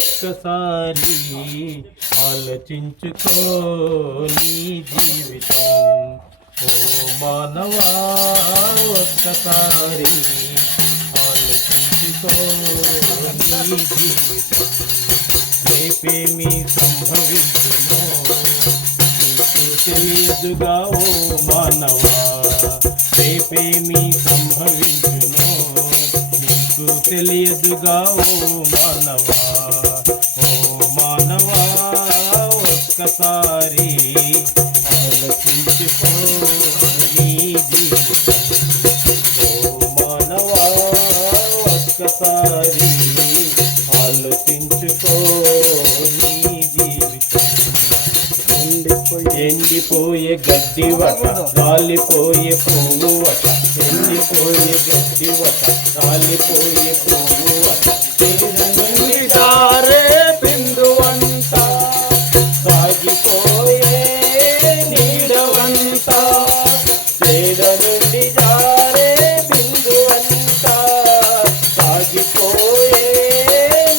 ఒక్కసారి ఆలోచించుకో నీ జీవితం. ఓ మానవా ఒక్కసారి ఆలోచించుకో నీ జీవితం. రేపేమి సంభవించునో నీకు తెలియదుగా ఓ మానవా. రేపేమి సంభవించునో నీకు తెలియదుగా ఓ మానవా. ఓ మానవా ఒక్కసారి ఆలోచించుకో నీ జీవితం. ఓ మానవా ఒక్కసారి ఆలోచించుకో నీ జీవితం. ఎండిపోయే గడ్డి వట రాలిపోయే పువ్వు వట. ఎండిపోయే గడ్డి వట రాలిపోయే పువ్వు వట. నుండి జారే బిందువంత సాగిపోయే నీడవంత. చేద నుండి జారే బిందువంత సాగిపోయే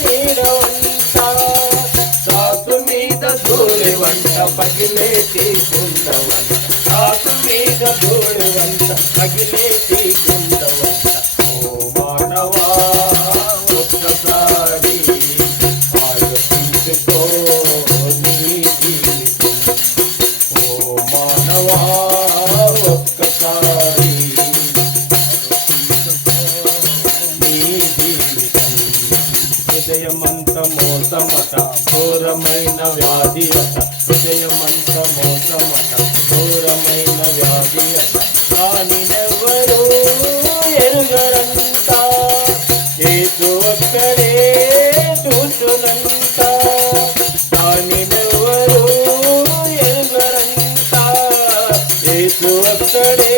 నీడవంత. సాసు మీద ధూళి వంట పగిలేటి కుండవంట. సాసు మీద ధూళి వంట పగిలేటి కుండవంట. ఓ మానవా ఒక్కసారి ఆలోచించుకో నీ జీవితం. ఓ మానవా ఒక్కసారి ఆలోచించుకో నీ జీవితం. హృదయమంత మోసమట ఘోరమైన వ్యాధి అట. హృదయమంత మోసమట ఘోరమైన వ్యాధి అట. దానినెవ్వరూ ఎరుగరంత యేసు ఒక్కడే చూచునంత. దానినెవ్వరూ ఎరుగరంత యేసు ఒక్కడే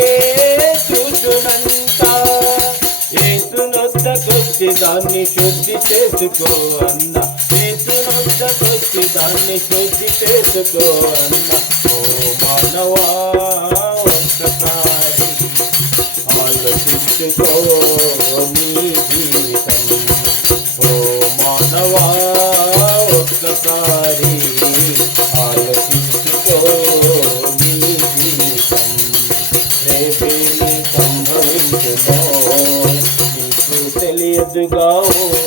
చూచునంత. యేసునొద్దకొచ్చి దాన్ని శుద్ధి చేసుకో అన్న. యేసునొద్దకొచ్చి దాన్ని శుద్ధి చేసుకో అన్న. ఓ మానవా ఒక్కసారి ఆలోచించుకో నీ జీవితం. ఓ మానవా ఒక్కసారి ఆలోచించుకో నీ జీవితం. రేపేమి సంభవించునో నీకు తెలియదుగా ఓ